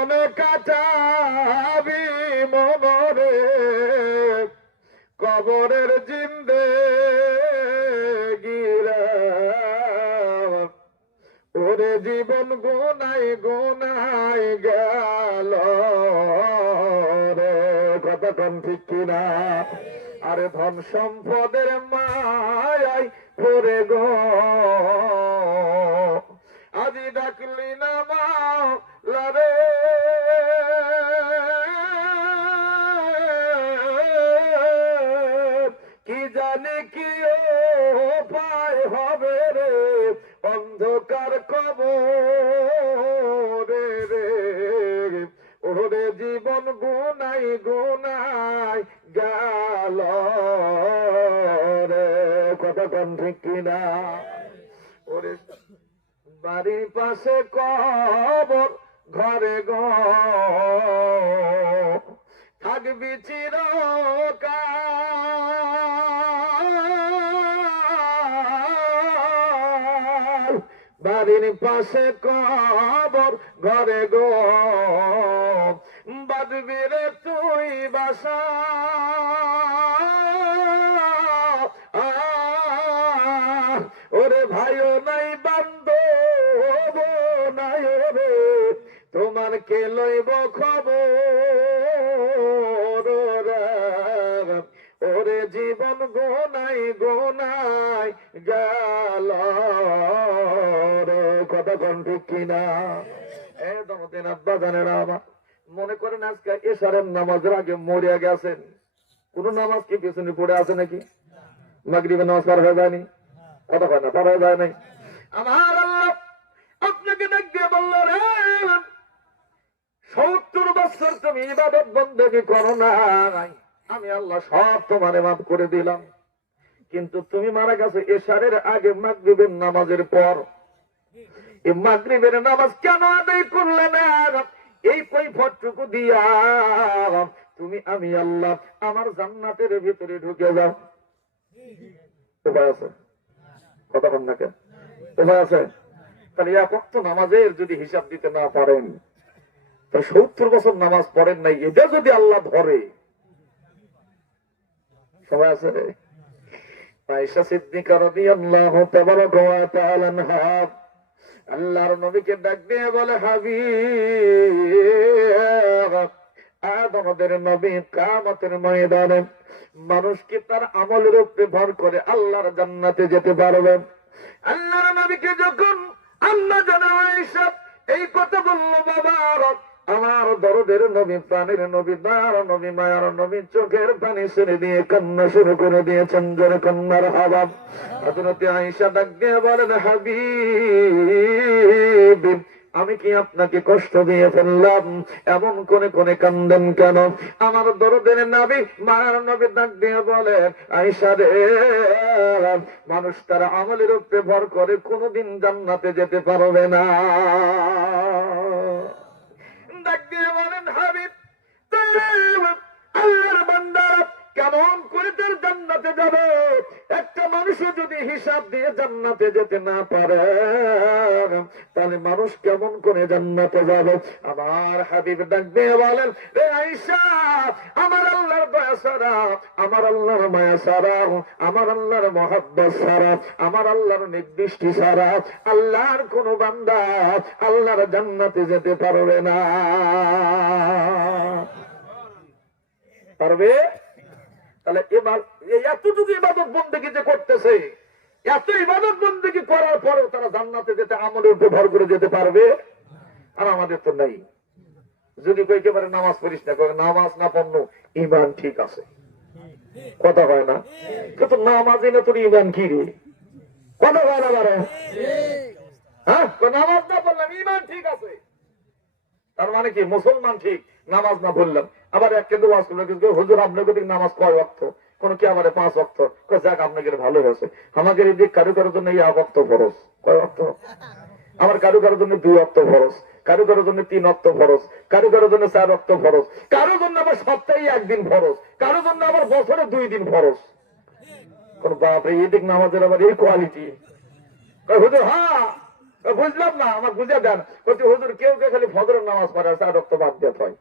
জীবনে কাটাবি মনরে কবরের জিন্দে গিরা ওরে জীবন গোনাই গোনাই গেল রে কথা কম ঠিক কিনা আরে ধন সম্পদের মায়াই পড়ে গো আজি ডাকলি না মাওলা রে কি জানি কি উপায় হবে রে অন্ধকার কবরে রে ওরে জীবন গুনাই গুনাই গেল রে কথা কন ঠিক কিনা ওরে বাড়ির পাশে কবর ঘরে গো থাকবি চিরকাল বাড়ির পাশে কবর ঘরে গো বাঁধবি রে তুই বাসা ওরে ভাইও নাই বান্ধব নাই রে তোমার কে লইব খবর ওরে জীবন গোনাই গোনাই গেল রে কথা কোন ঠিক কিনা একদম দিন আব্বা জানেরা আমার মনে করেন আজকে এশারের নামাজের আগে মরিয়া গেছেন কোন নামাজ কি পিছনে পড়ে আছে নাকি মাগরিবের নামাজ পার হয়ে যায়নি কথা হয় না পার হয়ে যায় নাই আমার আল্লাহ আপনাকে ডাক দিয়ে বলল রে 70 বছর তুমি ইবাদত বন্দেগী করো নাই আমি আল্লাহ সব তোমারে মাফ করে দিলাম কিন্তু তুমি মারা গেছো এশারের আগে মাগরিবের নামাজের পর এই মাগরিবের নামাজ কেন আদায় করলে না এই কৈফিয়তটুকু দিয়া তুমি আমি আল্লাহ আমার জান্নাতের ভিতরে ঢুকে যাও উপায় আছে কথা বল না কেন উপায় আছে তাহলে এক ওয়াক্ত নামাজের যদি হিসাব দিতে না পারেন তো 70 বছর নামাজ পড়েন নাই এটা যদি আল্লাহ ধরে সবাই আছে আয়েশা সিদ্দিকা রাদিয়াল্লাহু তাবারাকা ওয়া তাআলা আনহা আল্লাহর নবীকে ডাক দিয়ে বলে হাবিব আমাদের নবী কিয়ামতের ময়দানে মানুষ কি তার আমলের উপরে ভর করে আল্লাহর জান্নাতে যেতে পারবে আল্লাহর নবীকে যখন আল্লাহ জানা আয়েশা এই কথা বলল বাবা আমার দরদের নবী প্রাণের নবী দার নবী মায়ার নবী চোখের পানি ছেড়ে দিয়ে কান্না শুরু করে দিয়েছেন জোরে কান্নার আওয়াজ হযরত আয়েশা ডাক দিয়ে বলেন হাবিব আমি কি আপনাকে কষ্ট দিয়ে ফেললাম এমন কোনে কোনে কান্দেন কেন আমার দরদের নবী মায়ার নবী ডাক দিয়ে বলে আয়েশা রে মানুষ তার আমলের উপরে ভর করে কোনোদিন জান্নাতে যেতে পারবে না ডাক দিয়ে বলেন হাবিব আল্লাহর বান্দা কেমন করে তার জান্নাতে যাবে একটা মানুষ যদি হিসাব দিয়ে জান্নাতে যেতে না পারে তাহলে মানুষ কেমন করে জান্নাতে যাবে আমার হাবিব ডাক দিয়ে বলেন রে আয়েশা আমার আল্লাহর দয়া ছাড়া আমার আল্লাহর মায়া ছাড়া আমার আল্লাহর মহব্বত ছাড়া আমার আল্লাহর নির্দিষ্ট ছাড়া আল্লাহর কোন বান্দা আল্লাহর জান্নাতে যেতে পারবে না পারবে তাহলে এবার এতটুকু ইবাদত বন্দেগী যে করতেছে এত ইবাদত বন্দেগী করার পরেও তারা জান্নাতে যেতে আমলের উপর ভর করে যেতে পারবে আর আমাদের তো নাই যদি কই একেবারে নামাজ পড়িস না নামাজ না পড়ল ঈমান ঠিক আছে কথা হয় না কিন্তু নামাজ এনে তোর ঈমান কি রে কথা হয় না বারে হ্যাঁ নামাজ না পড়লাম ঈমান ঠিক আছে তার মানে কি মুসলমান ঠিক নামাজ না পড়লাম আবার এক কেন্দ্র ওয়াজ করলো কিন্তু হুজুর আপনাকে নামাজ কয় ওয়াক্ত কোন কি আবার 5 ওয়াক্ত যাক আপনাকে ভালো হয়েছে আমাদের এই দিক কারো কারোর জন্য এই ওয়াক্ত ফরজ কয় ওয়াক্ত আমার কারো কারোর জন্য 2 ওয়াক্ত ফরজ কারো কারোর জন্য 3 ওয়াক্ত ফরজ কারো কারোর জন্য 4 ওয়াক্ত ফরজ কারো জন্য আবার সপ্তাহে একদিন ফরজ কারো জন্য আবার বছরে 2 দিন ফরজ কোন বাপরে এই দিক নামাজের আবার এই কোয়ালিটি কয় হুজুর হ্যাঁ বুঝলাম না, আমার বুঝে দেন। বলছি হুজুর কেউ কে খালি ফজরের নামাজ পড়ে আর রক্ত বাদ দিয়ে হয়,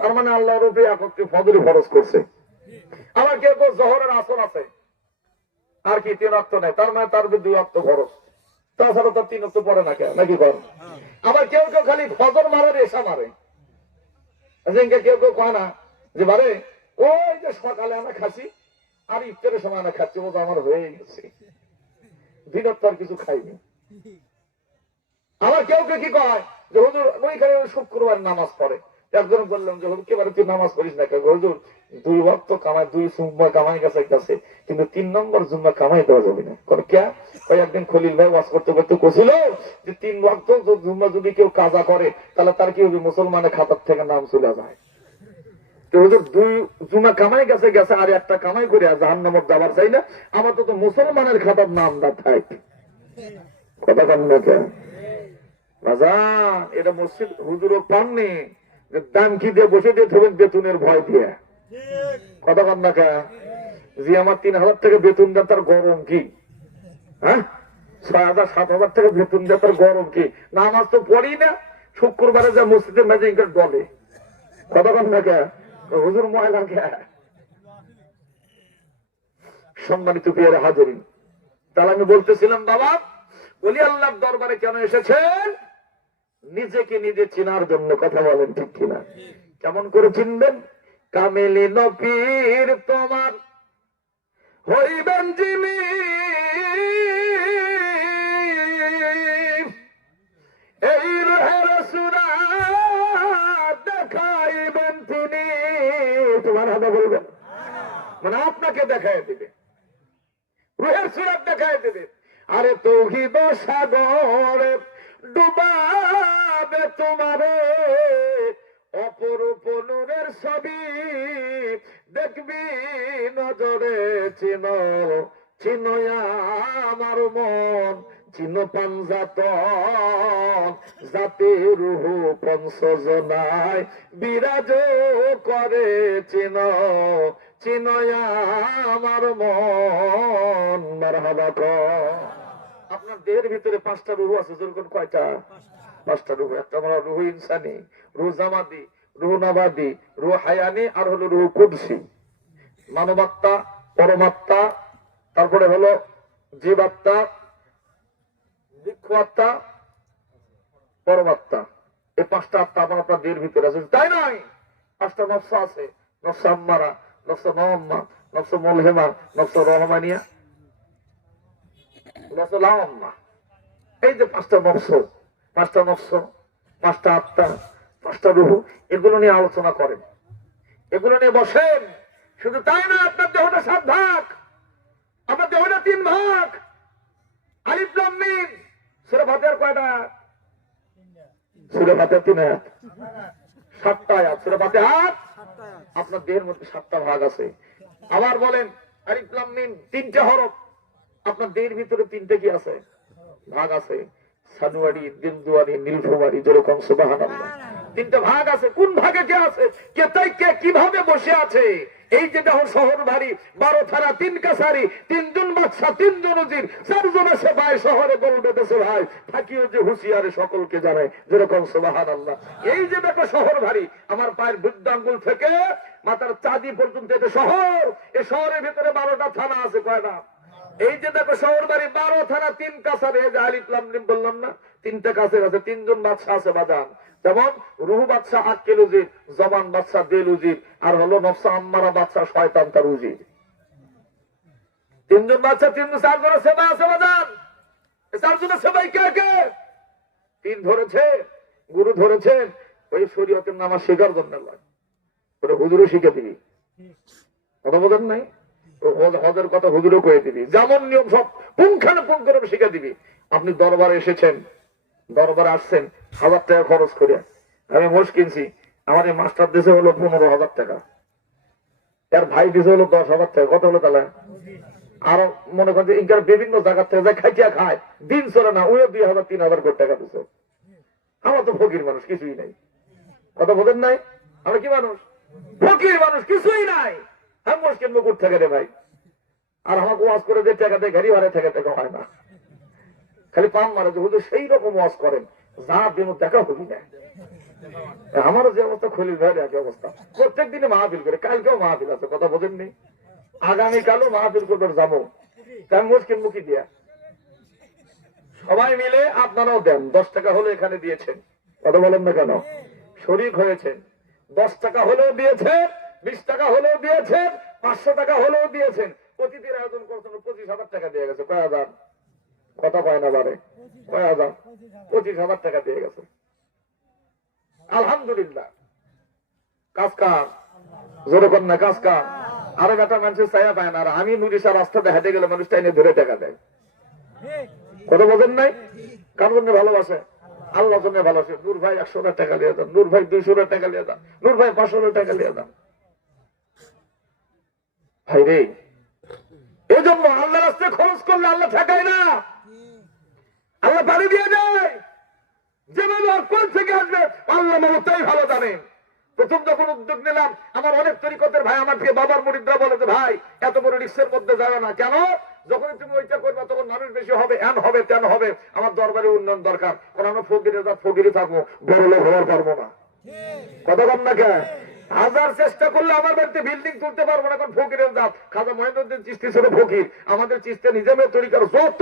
তার মানে আল্লাহর উপরে একত্রে ফজরই ফরজ করছে। আবার কেউ কেউ জোহরের আসর আছে আর কি 3 ওয়াক্ত নেই, তার মানে তার 2 ওয়াক্ত ফরজ, তাছাড়া তার 3 ওয়াক্ত পড়ে না, নাকি কর? আবার কেউ কেউ খালি ফজর মারে এসা মারে, কেউ কেউ কয় না যে বারে ওই যে সকালে আনা খাচ্ছি আর ইফতারের সময় আনা খাচ্ছি, ও তো আমার হয়ে গেছে, দিনের তো আর কিছু খাইনি। আবার কেউ কেউ কি কয় যে হুজুর ওইখানে শুক্রবার নামাজ পড়ে। একজন বললাম যে হুজুর কেবারে তুই নামাজ পড়িস না কেন? হুজুর 2 ওয়াক্ত কামাই, 2 জুম্মা কামাই গেছে, কিন্তু 3 নম্বর জুম্মা কামাই দেওয়া যাবে না। কে? একদিন খলিল ভাই ওয়াজ করতে করতে কছিল যে 3 ওয়াক্ত জুম্মা যদি কেউ কাজা করে তাহলে তার কি হবে, মুসলমানের খাতার থেকে নাম চলে যায়। তো হুজুর 2 জুম্মা কামাই গেছে আর একটা কামাই করে জাহান্নামে যাবার চাই না, আমার তো মুসলমানের খাতার নাম না থাকে। কথা বল না কেন রাজা? এটা মসজিদ হুজুরও পাননি যে দাম কি দিয়ে বসে দিয়ে থাকবেন বেতনের ভয় দিয়ে। কথা বল না কেন? যে আমার 3000 টাকা বেতন দেন তার গরম কি? হ্যাঁ, 6000 7000 টাকা বেতন দেন তার গরম কি? নামাজ তো পড়ি না, শুক্রবারে যা মসজিদের মাঝে ডলে। কথা বল না কেন? হুজুর ময়লা কে? সম্মানিত প্রিয় হাজিরিন, তাহলে আমি বলতেছিলাম বাবা, বলি আল্লাহর দরবারে কেন এসেছেন? নিজেকে নিজে চিনার জন্য। কথা বলেন ঠিক কিনা? কেমন করে চিনবেন? কামেলি নবীর তোমার হইবেন যিনি, এই রুহের সুরাত দেখাইবেন তিনি। তোমার হাতে বলবেন, মানে আপনাকে দেখাই দিবে, রুহের সুরাত দেখাই দিবে। আরে তৌহিদ সাগরে ডুবাবে তোমারে, অপরূপ নূরের ছবি দেখবি নজরে। চিনো চিনো আমার মন, চিনো পাঞ্জাতন, জাতি রুহু পঞ্চজনায় বিরাজ করে। চিনো চিনো আমার মন। মারহাবা কর। আপনার দেহের ভিতরে 5টা রুহু আছে, যেরকম কয়টা? 5টা রুহু। একটা হলো রুহু ইনসানি, রুহু জামাদি, রুহু নাবাদি, রুহু হায়ানি, আর হলো রুহু কুদসি। মানবাত্মা, পরমাত্মা, তারপরে হলো জীবাত্মা, বৃক্ষাত্মা, পরমাত্মা। এই 5টা আত্মা আপনার দেহের ভিতরে আছে, তাই নয়? 5টা নফস আছে, নফস আম্মারা, নফস মুহাম্মা, নফস মুলহিমা, নফস রহমানিয়া, নফস লাওয়াম্মা। এই যে 5টা নফস, 5টা নফস, 5টা আত্মা, 5টা রূহ, এগুলো নিয়ে আলোচনা করেন, এগুলো নিয়ে বসেন। শুধু তাই না, আপনার দেহটা 7 ভাগ, আপনার দেহটা 3 ভাগ। আলিফ লাম মিম। সূরা ফাতিহার কয়টা? সূরা ফাতিহার 3 আয়াত, 7টা আয়াত। সূরা ফাতিহার আপনার দেহের মধ্যে 7টা ভাগ আছে। আবার বলেন আলিফ লাম মিম 3টে হরফ, আপনার দেহের ভিতরে 3টে কি আছে? ভাগ আছে। সানুয়ারি, দিলদুয়ারি, নীলফুমারি, যেরকম সুবহানাল্লাহ। 3টে ভাগ আছে। কোন ভাগে কে আছে? কে তাই কে কিভাবে বসে আছে? এই যে দেখো শহর ভারী, 12 থানা 3 কাছারি, 3 জন বাদশা, 3 জন উজির, 4 জন আছে ভাই শহরে বল বেঁধেছে ভাই, থাকিও যে হুঁশিয়ারে সকলকে জানায়, যেরকম সুবহানাল্লাহ। এই যে দেখো শহর ভারী, আমার পায়ের বৃদ্ধাঙ্গুল থেকে মাথার চাঁদি পর্যন্ত এটা শহর। এই শহরের ভিতরে 12টা থানা আছে। কয়টা? এই যে দেখো শহর বাড়ি, 12 থানা 3 কাছারি। এই যে আলিফ লাম মিম বললাম না, 3টা কাছের আছে, 3 জন বাদশা আছে বাজান। যেমন রুহু বাদশা আক্কেল উজির, জবান বাদশা দিল উজির, আর হলো নফস আম্মারা বাদশা শয়তান তার উজির। 3 জন বাদশা, 3 জন 4 জনের সেবা আছে বাজান। এই 4 জনের সেবাই কে কে? 3 ধরেছে, গুরু ধরেছেন, ওই শরীয়তের নামাজ শেখার জন্য নয়, ওটা হুজুরও শিখে দিবি। কথা বলেন নাই? হজের কথা হুজুরও কয়ে দিবি, যেমন নিয়ম সব পুঙ্খানুপুঙ্খ শিখে দিবি। আপনি দরবারে এসেছেন, দরবারে আসছেন 1000 টাকা খরচ করে, আমি মোষ কিনছি, আমার এই মাস্টার দিয়েছে হলো 15,000 টাকা, এর ভাই দিয়েছে হলো 10,000 টাকা। কত হলো তাহলে? আরো মনে করেন ইনকার বিভিন্ন জায়গা থেকে যায় খাইয়া খায়, দিন চলে না, ওই 2,000 3,000 কোটি টাকা দিচ্ছে। আমার তো ফকির মানুষ, কিছুই নাই। কথা বলেন নাই? আমি কি মানুষ? ফকির মানুষ, কিছুই নাই। আমি মোষ কিনবো কোথা থেকে রে ভাই? আর আমাকে ওয়াজ করে যে টাকা দেয় গাড়ি ভাড়া থেকে হয় না। খালি পান মারে যে হুজুর সেই রকম ওয়াজ করেন, যা দিন দেখা হবি না। আমারও যে অবস্থা, খলিল ভাইয়ের একই অবস্থা, প্রত্যেক দিনে মাহফিল করে, কালকেও মাহফিল আছে, কথা বোঝেননি, আগামীকালও মাহফিল করবার যাবো, তাই মুশকিল মুখী দিয়া সবাই মিলে আপনারাও দেন, 10 টাকা হলে এখানে দিয়েছেন, কথা বলেন না কেন, শরীক হয়েছেন, 10 টাকা হলেও দিয়েছেন, 20 টাকা হলেও দিয়েছেন, 500 টাকা হলেও দিয়েছেন, অতিথির আয়োজন করছেন, 25,000 টাকা দিয়ে গেছে, কয় হাজার, কথা কয় না বারে, কয় হাজার, 25,000 টাকা দিয়ে গেছে, আলহামদুলিল্লাহ। কাজ কার, জোরে কর না, কাজ কার। আরো বেটা মানুষের ছায়া পায় না, আর আমি নুরিশা রাস্তাতে হেঁটে গেলে মানুষটা এনে ধরে টাকা দেয়, কথা বোঝেন নাই, কার জন্য ভালোবাসে, আল্লাহ জন্য ভালোবাসে। নূর ভাই 100 টাকা নিয়ে যান, নূর ভাই 200 টাকা নিয়ে যান, নূর ভাই 500 টাকা নিয়ে যান। ভাই রে, এই জন্য আল্লাহ রাস্তায় খরচ করলে আল্লাহ ঠেকায় না, আল্লাহ বাড়ি দিয়ে দেয়, যেভাবে কোন থেকে আসবে আল্লাহ তাই ভালো জানেন। প্রথম যখন উদ্যোগ নিলাম, আমার অনেক তরিকতের ভাই আমাকে বাবার মুরিদরা বলে যে ভাই এত বড় রিক্সের মধ্যে যাবে না, কেন, যখন তুমি ওইটা করবে তখন মানুষ বেশি হবে, এন হবে তেন হবে, আমার দরবারে উন্নয়ন দরকার, কারণ আমরা ফকিরে থাকবো, বড় লোক হওয়ার পারবো না, কথা কম না কে, হাজার চেষ্টা করলে আমার বাড়িতে বিল্ডিং তুলতে পারবো না, কারণ ফকিরের জাত, খাজা মহিনুদ্দিন চিশতি ছিল ফকির, আমাদের চিশতি নিজামের তরিকার যত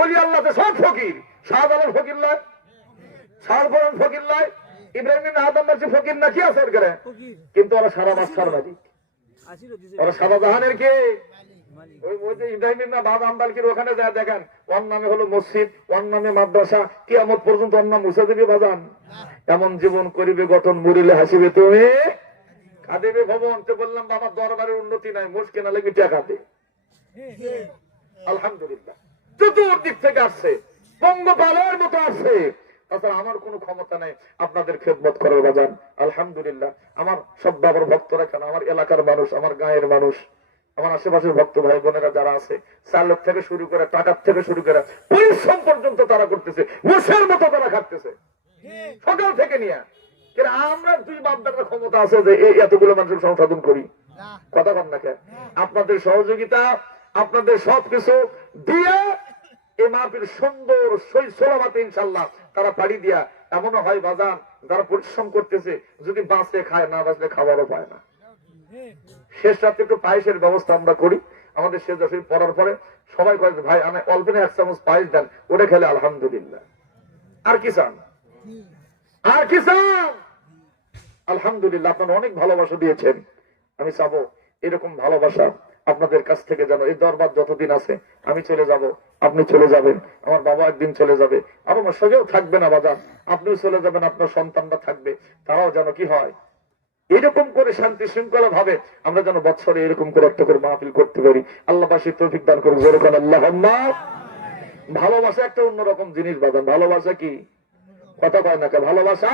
ওলি আল্লাহতে সব ফকির, শাহজালাল ফকির লয়, শাহজালাল ফকির লয়, ইব্রাহিম আদম মাসি ফকির না, কি আছে করে, কিন্তু ওরা সারা বাদশার মালিক, ওরা সারা জাহানের কে, ওই যে ইব্রাহিম না বাবা আম্বালকির ওখানে যা দেখেন, ওর নামে হলো মসজিদ, ওর নামে মাদ্রাসা, কিয়ামত পর্যন্ত ওর নাম মুছে দিবে বাজান। এমন জীবন করিবে গঠন, মরিলে হাসিবে তুমি কাঁদিবে ভবন। তো বললাম বাবা দরবারের উন্নতি নাই, মুশকিল না লেগে টাকা দে। আলহামদুলিল্লাহ চতুর্দিক থেকে আসছে, পঙ্গপালের মতো আসছে, তাছাড়া আমার কোনো ক্ষমতা নেই আপনাদের খেদমত করার বাজান। আলহামদুলিল্লাহ আমার সব বাবার ভক্তরা কেন, আমার এলাকার মানুষ, আমার গায়ের মানুষ, আমার আশেপাশের ভক্ত ভাই বোনেরা যারা আছে, চালক থেকে শুরু করে, টাকার থেকে শুরু করে, পরিশ্রম পর্যন্ত তারা করতেছে, মুসের মতো তারা খাটতেছে সকাল থেকে নিয়ে। আমরা দুই বাপদাদার ক্ষমতা আছে যে এতগুলো মানুষের সংশোধন করি, কথা কম না কেন, আপনাদের সহযোগিতা, আপনাদের সবকিছু দিয়ে এই মাহফিল সুন্দর সই সোলামাতে ইনশাল্লাহ তারা পাড়ি দিয়া, এমনও হয় বাজান যারা পরিশ্রম করতেছে যদি বাঁচে খায়, না বাঁচলে খাবারও পায় না। শেষ রাতে একটু পায়েসের ব্যবস্থা আমরা করি, আমাদের শেষ রাতে পড়ার পরে সবাই কয়ে ভাই আমি অল্প না 1 চামচ পায়েস দেন, ওটা খেলে আলহামদুলিল্লাহ। আর কি চান, আর কি চান, আলহামদুলিল্লাহ আপনারা অনেক ভালোবাসা দিয়েছেন, আমি চাবো এরকম ভালোবাসা আপনাদের কাছ থেকে যেন এই দরবার যতদিন আছে, আমি চলে যাব, আপনি চলে যাবেন, আমার বাবা একদিন চলে যাবে, আর আমার সঙ্গেও থাকবে না বাজান, আপনিও চলে যাবেন, আপনার সন্তানরা থাকবে, তারাও যেন কি হয় এরকম করে শান্তি শৃঙ্খলা ভাবে আমরা যেন বছরে এরকম করে একটা করে মাহফিল করতে পারি। আল্লাহবাসী তৌফিক দান করুন, জোরে বলেন আল্লাহুম্মা। ভালোবাসা একটা অন্যরকম জিনিস বাজান, ভালোবাসা কি, কথা কয় না কে, ভালোবাসা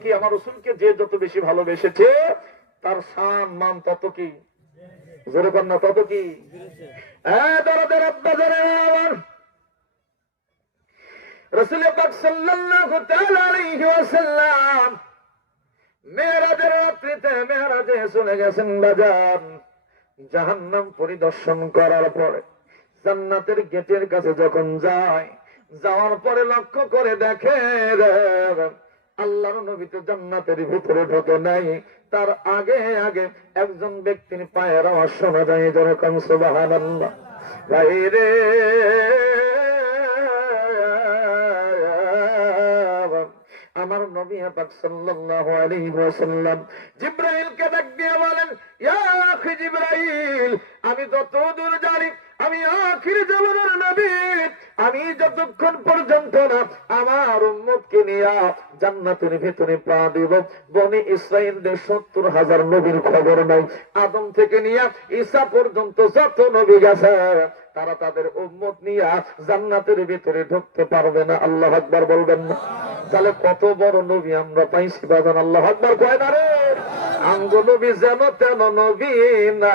কি, আমার রাসূলকে যে যত বেশি ভালোবেসেছে তার শান মান তত কি, জোরে বলেন না তত কি। দরদের আব্বা জোরে আমার রাসূল পাক সাল্লাল্লাহু তাআলা আলাইহি ওয়াসাল্লাম মেরাজের রাত্রিতে মেরাজে চলে গেছেন বাজান। জাহান্নাম পরিদর্শন করার পরে জান্নাতের গেটের কাছে যখন যায়, যাওয়ার পরে লক্ষ্য করে দেখে আল্লাহর নবী তো জান্নাতের ভিতরে ঢোকে নাই, তার আগে আগে একজন ব্যক্তির পায়ের আওয়াজ শোনা যায়, যেরকম সুবহানাল্লাহ। বাইরে আমার নবী পাক সাল্লাল্লাহু আলাইহি ওয়াসাল্লাম জিবরাইলকে ডাক দিয়ে বলেন, ইয়া আখি জিবরাইল, আমি যতদূর জানি আমি আখির জামানার নবী, আমি যতক্ষণ পর্যন্ত না আমার উম্মতকে নিয়ে জান্নাতের ভিতরে পা দিব, বনি ইসরাইলদের 70,000 নবীর খবর নাই, আদম থেকে নিয়ে ঈসা পর্যন্ত যত নবী গেছে তারা তাদের উম্মত নিয়ে জান্নাতের ভিতরে ঢুকতে পারবে না। আল্লাহু আকবার বলবেন না? তাহলে কত বড় নবী আমরা পাইছি বাজান, আল্লাহু আকবার কয় না রে। আমগো নবী যেন তেন নবী না,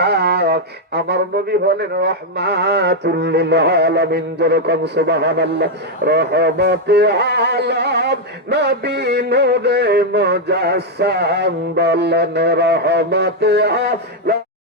আমার নবী হলেন রাহমাতুল লিল আলামিন, যেরকম সুবহানাল্লাহ। রহমতে আলাম নবী নূরে মুজাসসাম, বলেন রহমতে আলাম।